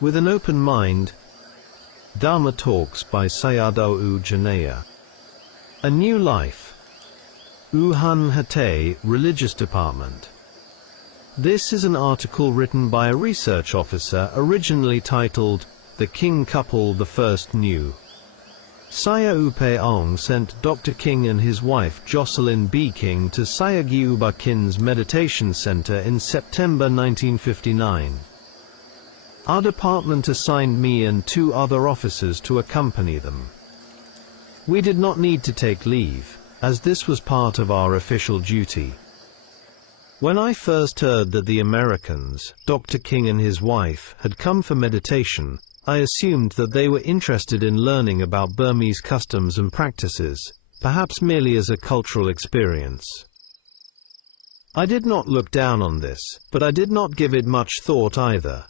With an open mind. Dharma Talks by Sayadaw Jhaneyya. A New Life. Wuhan Hatay, Religious Department. This is an article written by a research officer originally titled, The King Couple the First Knew. Sayadaw Jhaneyya sent Dr. King and his wife Jocelyn B. King to Sayadaw Jhaneyya's meditation center in September 1959. Our department assigned me and 2 other officers to accompany them. We did not need to take leave, as this was part of our official duty. When I first heard that the Americans, Dr. King and his wife, had come for meditation, I assumed that they were interested in learning about Burmese customs and practices, perhaps merely as a cultural experience. I did not look down on this, but I did not give it much thought either.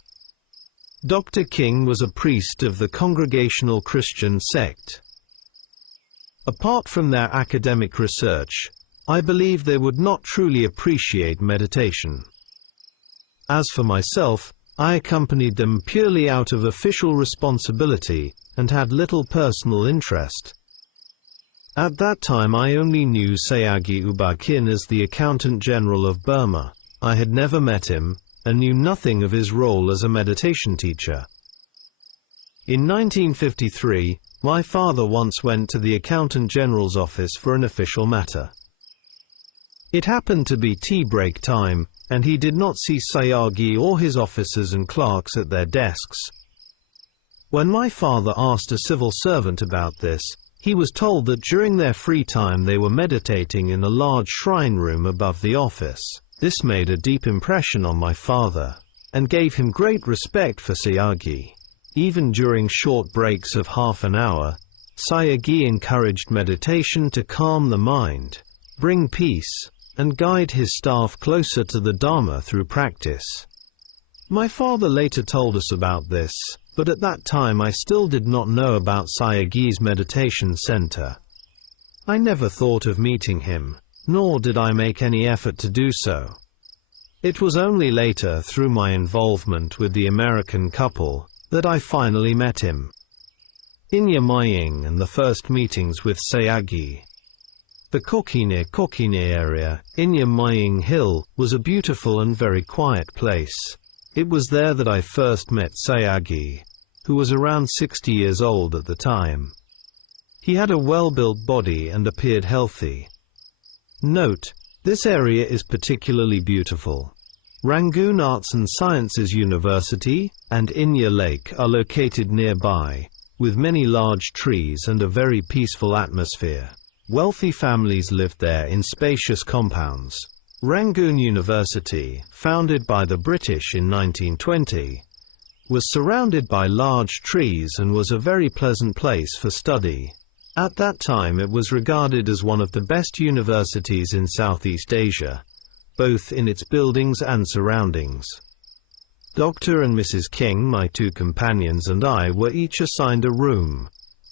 Dr. King was a priest of the Congregational Christian sect. Apart from their academic research, I believe they would not truly appreciate meditation. As for myself, I accompanied them purely out of official responsibility, and had little personal interest. At that time I only knew Sayadaw Jhaneyya as the Accountant General of Burma. I had never met him, and knew nothing of his role as a meditation teacher. In 1953, my father once went to the Accountant General's office for an official matter. It happened to be tea break time, and he did not see Sayadaw or his officers and clerks at their desks. When my father asked a civil servant about this, he was told that during their free time they were meditating in a large shrine room above the office. This made a deep impression on my father, and gave him great respect for Sayadaw. Even during short breaks of half an hour, Sayadaw encouraged meditation to calm the mind, bring peace, and guide his staff closer to the Dharma through practice. My father later told us about this, but at that time I still did not know about Sayadaw's meditation center. I never thought of meeting him, nor did I make any effort to do so. It was only later, through my involvement with the American couple, that I finally met him. In Yamying and the first meetings with Sayadaw. The Kokine area, in Yamying Hill, was a beautiful and very quiet place. It was there that I first met Sayadaw, who was around 60 years old at the time. He had a well-built body and appeared healthy. Note, this area is particularly beautiful. Rangoon Arts and Sciences University and Inya Lake are located nearby, with many large trees and a very peaceful atmosphere. Wealthy families lived there in spacious compounds. Rangoon University, founded by the British in 1920, was surrounded by large trees and was a very pleasant place for study. At that time it was regarded as one of the best universities in Southeast Asia, both in its buildings and surroundings. Dr. and Mrs. King, my 2 companions, and I were each assigned a room.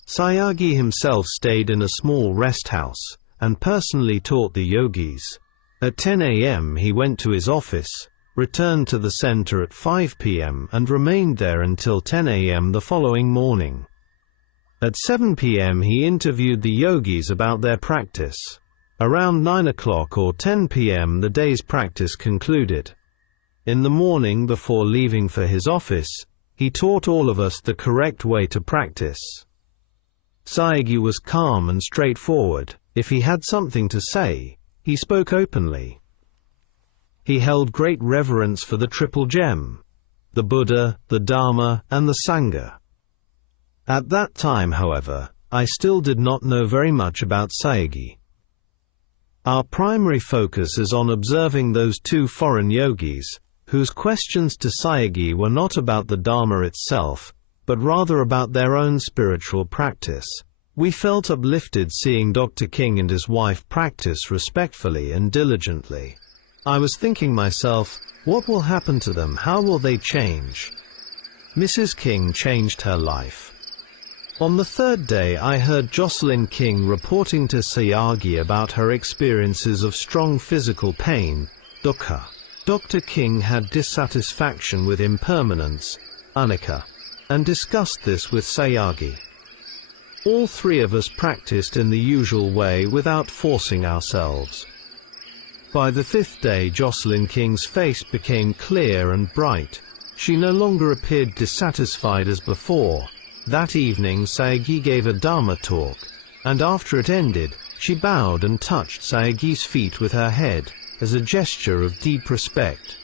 Sayadaw himself stayed in a small rest house, and personally taught the yogis. At 10 a.m. he went to his office, returned to the center at 5 p.m. and remained there until 10 a.m. the following morning. At 7 p.m. he interviewed the yogis about their practice. Around 9 o'clock or 10 p.m. the day's practice concluded. In the morning before leaving for his office, he taught all of us the correct way to practice. Sayadaw was calm and straightforward. If he had something to say, he spoke openly. He held great reverence for the Triple Gem, the Buddha, the Dharma, and the Sangha. At that time, however, I still did not know very much about Sayadaw. Our primary focus is on observing those 2 foreign yogis, whose questions to Sayadaw were not about the Dharma itself, but rather about their own spiritual practice. We felt uplifted seeing Dr. King and his wife practice respectfully and diligently. I was thinking myself, what will happen to them? How will they change? Mrs. King changed her life. On the 3rd day I heard Jocelyn King reporting to Sayadaw about her experiences of strong physical pain, dukkha. Dr. King had dissatisfaction with impermanence, anicca, and discussed this with Sayadaw. All three of us practiced in the usual way without forcing ourselves. By the fifth day, Jocelyn King's face became clear and bright. She no longer appeared dissatisfied as before. That evening Sayadaw gave a Dharma talk, and after it ended, she bowed and touched Sayadaw's feet with her head, as a gesture of deep respect.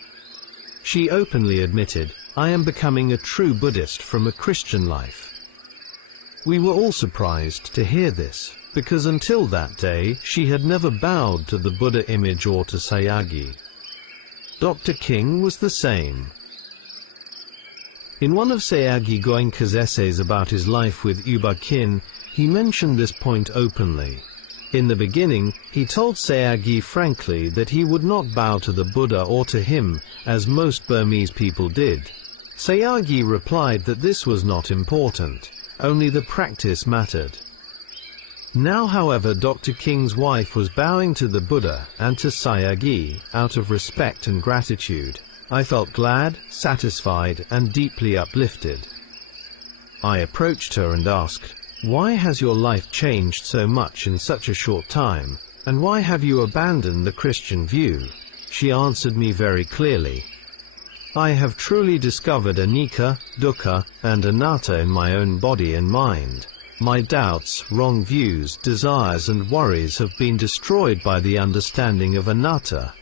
She openly admitted, "I am becoming a true Buddhist from a Christian life." We were all surprised to hear this, because until that day, she had never bowed to the Buddha image or to Sayadaw. Dr. King was the same. In one of Sayadaw Goenka's essays about his life with Uba Khin, he mentioned this point openly. In the beginning, he told Sayadaw frankly that he would not bow to the Buddha or to him, as most Burmese people did. Sayadaw replied that this was not important, only the practice mattered. Now, however, Dr. King's wife was bowing to the Buddha and to Sayadaw out of respect and gratitude. I felt glad, satisfied, and deeply uplifted. I approached her and asked, "Why has your life changed so much in such a short time, and why have you abandoned the Christian view?" She answered me very clearly. "I have truly discovered anicca, dukkha, and anatta in my own body and mind. My doubts, wrong views, desires and worries have been destroyed by the understanding of anatta.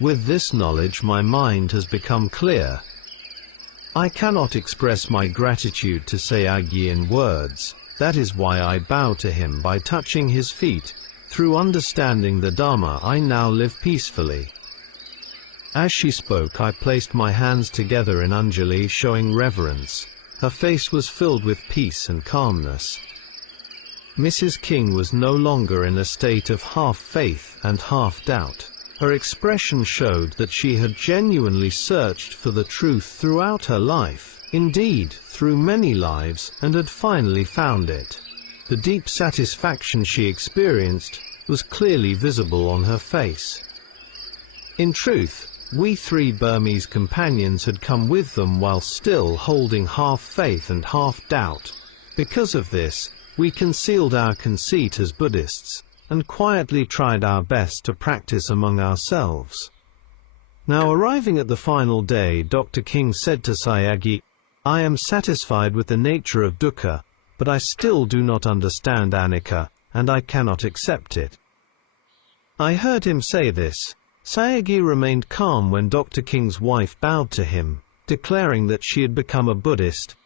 With this knowledge my mind has become clear." I cannot express my gratitude to Sayadaw in words. That is why I bow to him by touching his feet. Through understanding the Dharma, I now live peacefully. As she spoke, I placed my hands together in Anjali, showing reverence. Her face was filled with peace and calmness. Mrs. King was no longer in a state of half faith and half doubt. Her expression showed that she had genuinely searched for the truth throughout her life, indeed, through many lives, and had finally found it. The deep satisfaction she experienced was clearly visible on her face. In truth, we three Burmese companions had come with them while still holding half faith and half doubt. Because of this, we concealed our conceit as Buddhists, and quietly tried our best to practice among ourselves. Now, arriving at the final day, Dr. King said to Sayadaw, "I am satisfied with the nature of dukkha, but I still do not understand anicca, and I cannot accept it." I heard him say this. Sayadaw remained calm when Dr. King's wife bowed to him, declaring that she had become a Buddhist.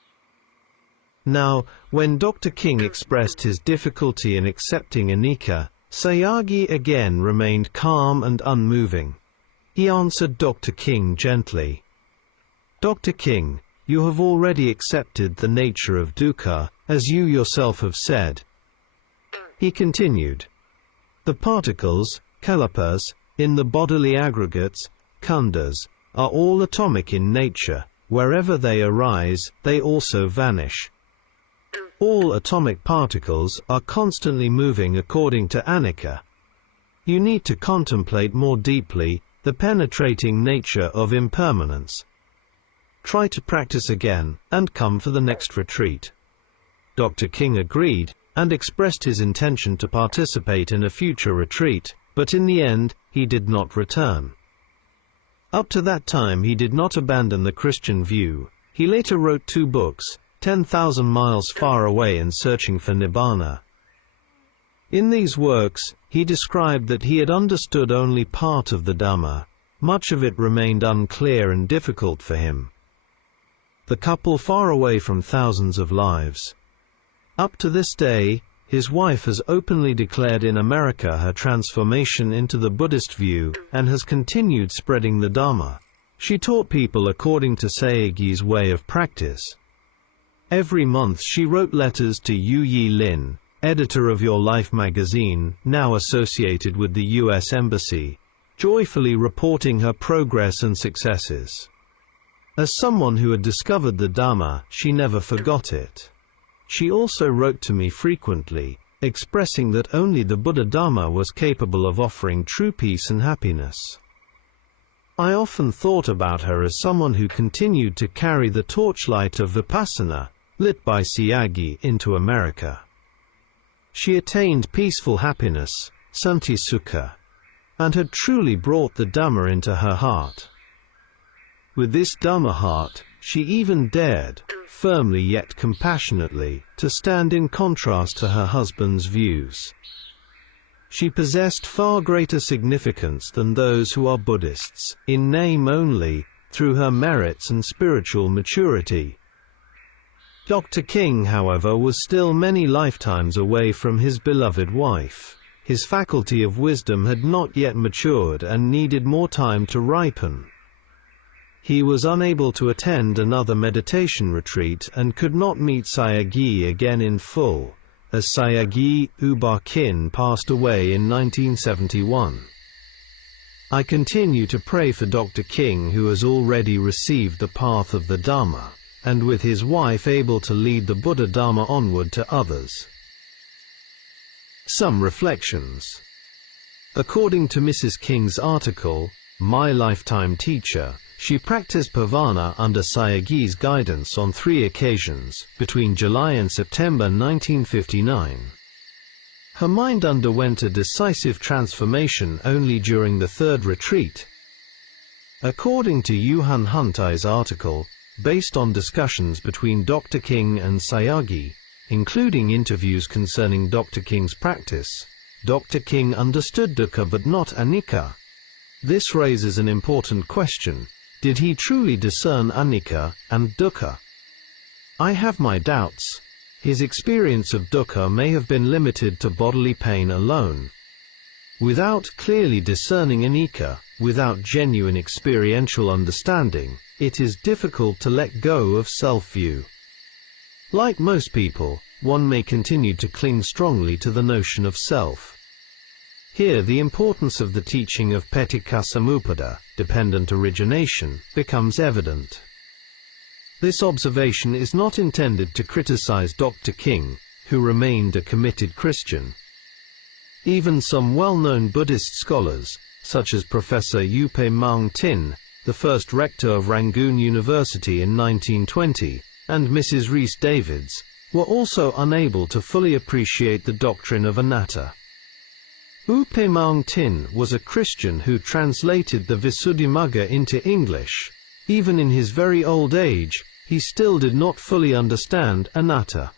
Now, when Dr. King expressed his difficulty in accepting anicca, Sayadaw again remained calm and unmoving. He answered Dr. King gently. "Dr. King, you have already accepted the nature of dukkha, as you yourself have said." He continued, "The particles, kalapas, in the bodily aggregates, khandhas, are all atomic in nature. Wherever they arise, they also vanish. All atomic particles are constantly moving according to anicca. You need to contemplate more deeply the penetrating nature of impermanence. Try to practice again, and come for the next retreat." Dr. King agreed, and expressed his intention to participate in a future retreat, but in the end, he did not return. Up to that time he did not abandon the Christian view. He later wrote 2 books, 10,000 miles far away and Searching for Nibbana. In these works, he described that he had understood only part of the Dhamma. Much of it remained unclear and difficult for him. The couple far away from thousands of lives. Up to this day, his wife has openly declared in America her transformation into the Buddhist view, and has continued spreading the Dhamma. She taught people according to Sayadaw's way of practice. Every month she wrote letters to Yu Yi Lin, editor of Your Life magazine, now associated with the U.S. Embassy, joyfully reporting her progress and successes. As someone who had discovered the Dhamma, she never forgot it. She also wrote to me frequently, expressing that only the Buddha Dhamma was capable of offering true peace and happiness. I often thought about her as someone who continued to carry the torchlight of Vipassana, lit by Sayadaw, into America. She attained peaceful happiness, Santi Sukha, and had truly brought the Dhamma into her heart. With this Dhamma heart, she even dared, firmly yet compassionately, to stand in contrast to her husband's views. She possessed far greater significance than those who are Buddhists, in name only, through her merits and spiritual maturity. Dr. King, however, was still many lifetimes away from his beloved wife. His faculty of wisdom had not yet matured and needed more time to ripen. He was unable to attend another meditation retreat and could not meet Sayadaw again in full, as Sayadaw U Ba Khin passed away in 1971. I continue to pray for Dr. King, who has already received the path of the Dhamma, and with his wife able to lead the Buddha Dharma onward to others. Some reflections. According to Mrs. King's article, My Lifetime Teacher, she practiced Pavana under Sayadaw's guidance on 3 occasions, between July and September 1959. Her mind underwent a decisive transformation only during the 3rd retreat. According to Yuhan Huntai's article, based on discussions between Dr. King and Sayadaw, including interviews concerning Dr. King's practice, Dr. King understood dukkha but not anicca. This raises an important question. Did he truly discern anicca and dukkha? I have my doubts. His experience of dukkha may have been limited to bodily pain alone. Without clearly discerning anicca, without genuine experiential understanding, it is difficult to let go of self-view. Like most people, one may continue to cling strongly to the notion of self. Here the importance of the teaching of Paticca-samuppada, dependent origination, becomes evident. This observation is not intended to criticize Dr. King, who remained a committed Christian. Even some well-known Buddhist scholars, such as Professor U Pe Maung Tin, the first rector of Rangoon University in 1920, and Mrs. Rhys Davids, were also unable to fully appreciate the doctrine of anatta. U Pe Maung Tin was a Christian who translated the Visuddhimagga into English. Even in his very old age, he still did not fully understand anatta.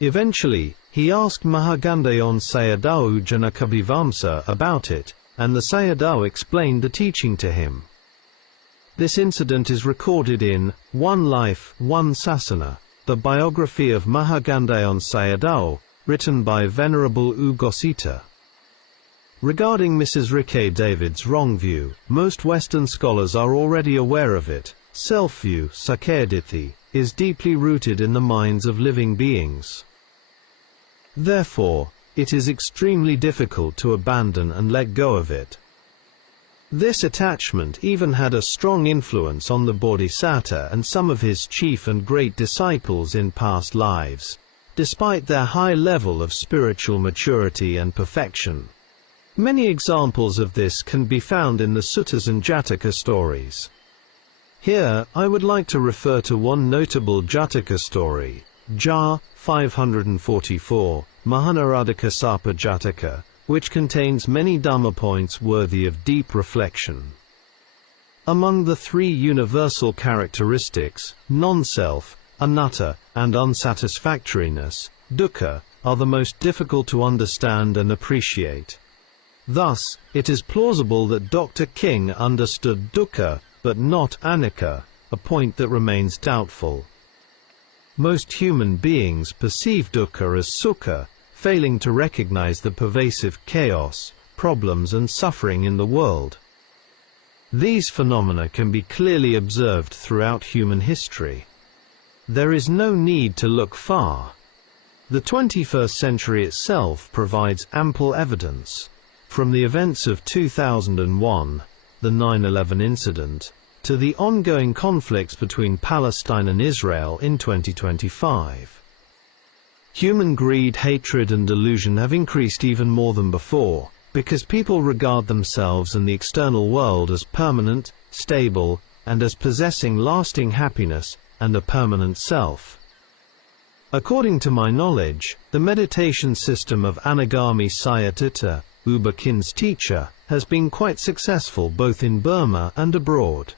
Eventually, he asked Mahagandhayon Sayadaw Jhaneyya about it, and the Sayadaw explained the teaching to him. This incident is recorded in One Life, One Sasana, the biography of Mahagandhayon Sayadaw, written by Venerable U Gosita. Regarding Mrs. Rhys Davids' wrong view, most Western scholars are already aware of it. Self-view, Sakkayaditthi, is deeply rooted in the minds of living beings. Therefore, it is extremely difficult to abandon and let go of it. This attachment even had a strong influence on the Bodhisattva and some of his chief and great disciples in past lives, despite their high level of spiritual maturity and perfection. Many examples of this can be found in the suttas and Jataka stories. Here, I would like to refer to one notable Jataka story, Ja. 544, Mahanaradhika Jataka, which contains many Dhamma points worthy of deep reflection. Among the 3 universal characteristics, non-self, anatta, and unsatisfactoriness, dukkha, are the most difficult to understand and appreciate. Thus, it is plausible that Dr. King understood dukkha, but not anicca, a point that remains doubtful. Most human beings perceive dukkha as sukha, failing to recognize the pervasive chaos, problems and suffering in the world. These phenomena can be clearly observed throughout human history. There is no need to look far. The 21st century itself provides ample evidence. From the events of 2001, the 9/11 incident, to the ongoing conflicts between Palestine and Israel in 2025. Human greed, hatred and delusion have increased even more than before, because people regard themselves and the external world as permanent, stable, and as possessing lasting happiness and a permanent self. According to my knowledge, the meditation system of Anagami Sayadaw, U Kin's teacher, has been quite successful both in Burma and abroad.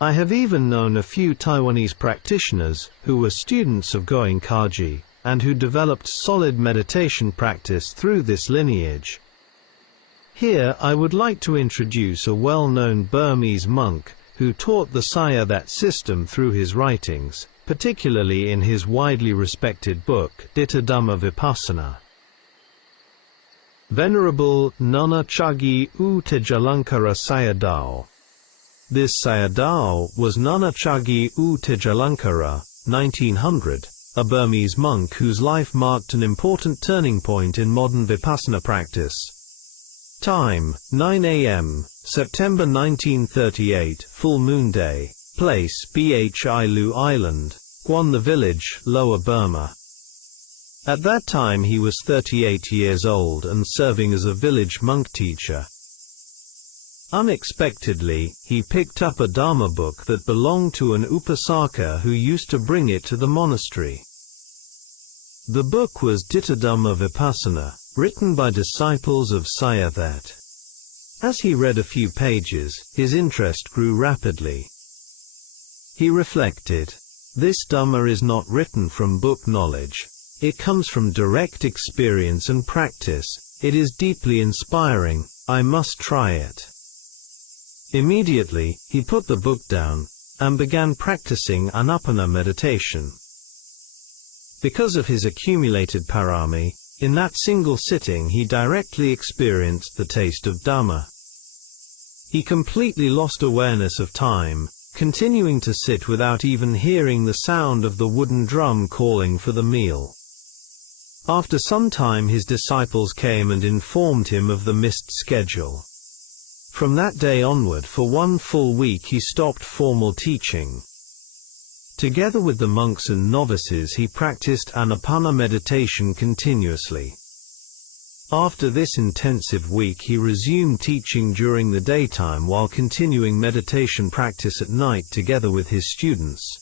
I have even known a few Taiwanese practitioners who were students of Goenkaji, and who developed solid meditation practice through this lineage. Here I would like to introduce a well-known Burmese monk who taught the Sayadaw system through his writings, particularly in his widely respected book, Ditta Dhamma Vipassana. Venerable Nana Chagi U Tejalankara Sayadaw. This Sayadaw was Nana Chagi U Tejalankara, 1900, a Burmese monk whose life marked an important turning point in modern Vipassana practice. Time, 9 a.m., September 1938, full moon day. Place, Bhilu Island, Guan the village, Lower Burma. At that time he was 38 years old and serving as a village monk teacher. Unexpectedly, he picked up a Dharma book that belonged to an Upasaka who used to bring it to the monastery. The book was Ditta Dhamma Vipassana, written by disciples of Sayadaw. As he read a few pages, his interest grew rapidly. He reflected, "This Dhamma is not written from book knowledge. It comes from direct experience and practice. It is deeply inspiring. I must try it." Immediately, he put the book down and began practicing Anapana meditation. Because of his accumulated parami, in that single sitting he directly experienced the taste of Dhamma. He completely lost awareness of time, continuing to sit without even hearing the sound of the wooden drum calling for the meal. After some time his disciples came and informed him of the missed schedule. From that day onward for 1 full week he stopped formal teaching. Together with the monks and novices he practiced Anapana meditation continuously. After this intensive week he resumed teaching during the daytime while continuing meditation practice at night together with his students.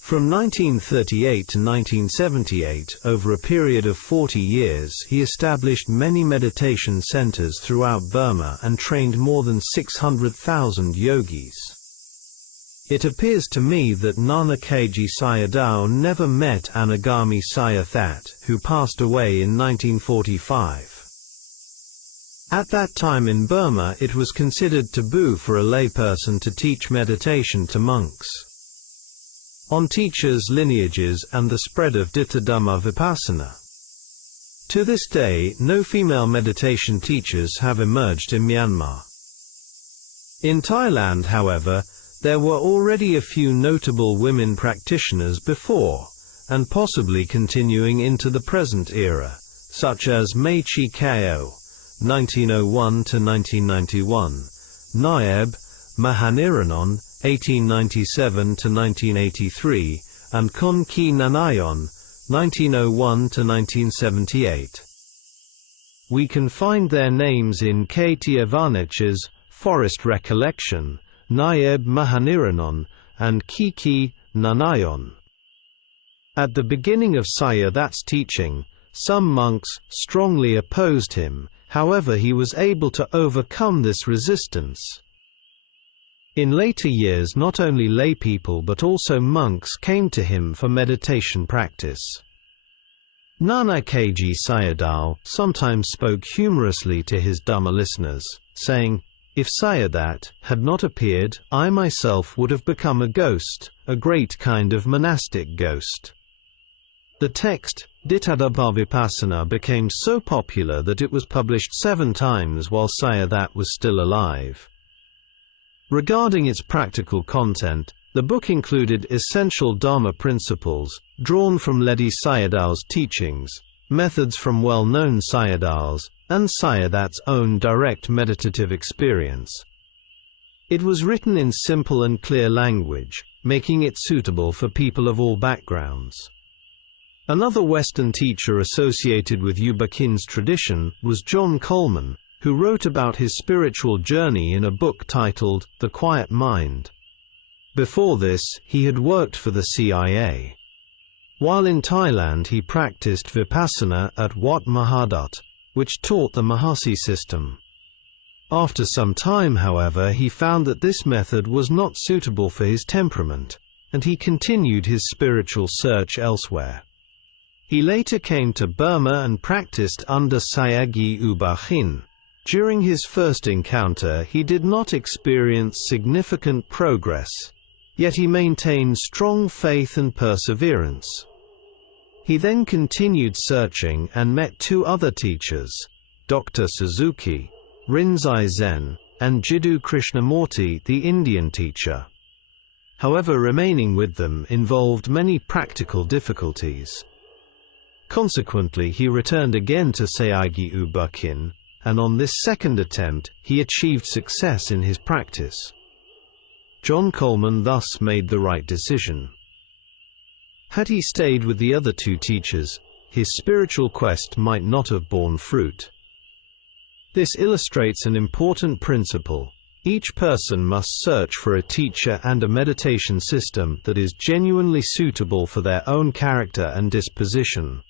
From 1938 to 1978, over a period of 40 years, he established many meditation centers throughout Burma and trained more than 600,000 yogis. It appears to me that Nana Keiji Sayadaw never met Anagami Sayadaw, who passed away in 1945. At that time in Burma it was considered taboo for a layperson to teach meditation to monks. On teachers' lineages and the spread of Ditta Dhamma Vipassana. To this day, no female meditation teachers have emerged in Myanmar. In Thailand, however, there were already a few notable women practitioners before, and possibly continuing into the present era, such as Mei Chi Kao, 1901 to 1991, Naeb Mahaniranon, 1897 to 1983, and Kon Ki Nanayon, 1901 to 1978. We can find their names in K. Tiavanich's Forest Recollection, Naeb Mahaniranon, and Kiki Nanayon. At the beginning of Sayadaw's teaching, some monks strongly opposed him, however he was able to overcome this resistance. In later years not only laypeople but also monks came to him for meditation practice. Nana Keiji Sayadaw sometimes spoke humorously to his Dhamma listeners, saying, "If Sayadaw had not appeared, I myself would have become a ghost, a great kind of monastic ghost." The text, Ditta Dhamma Vipassana, became so popular that it was published 7 times while Sayadaw was still alive. Regarding its practical content, the book included essential Dharma principles, drawn from Ledi Sayadaw's teachings, methods from well-known Sayadaws, and Sayadaw's own direct meditative experience. It was written in simple and clear language, making it suitable for people of all backgrounds. Another Western teacher associated with U Ba Khin's tradition was John Coleman, who wrote about his spiritual journey in a book titled The Quiet Mind. Before this, he had worked for the CIA. While in Thailand, he practiced Vipassana at Wat Mahadat, which taught the Mahasi system. After some time, however, he found that this method was not suitable for his temperament, and he continued his spiritual search elsewhere. He later came to Burma and practiced under Sayagyi U Ba Khin. During his first encounter, he did not experience significant progress, yet he maintained strong faith and perseverance. He then continued searching and met two other teachers, Dr. Suzuki, Rinzai Zen, and Jiddu Krishnamurti, the Indian teacher. However, remaining with them involved many practical difficulties. Consequently, he returned again to Sayagyi U Ba Khin, and on this second attempt, he achieved success in his practice. John Coleman thus made the right decision. Had he stayed with the other two teachers, his spiritual quest might not have borne fruit. This illustrates an important principle. Each person must search for a teacher and a meditation system that is genuinely suitable for their own character and disposition.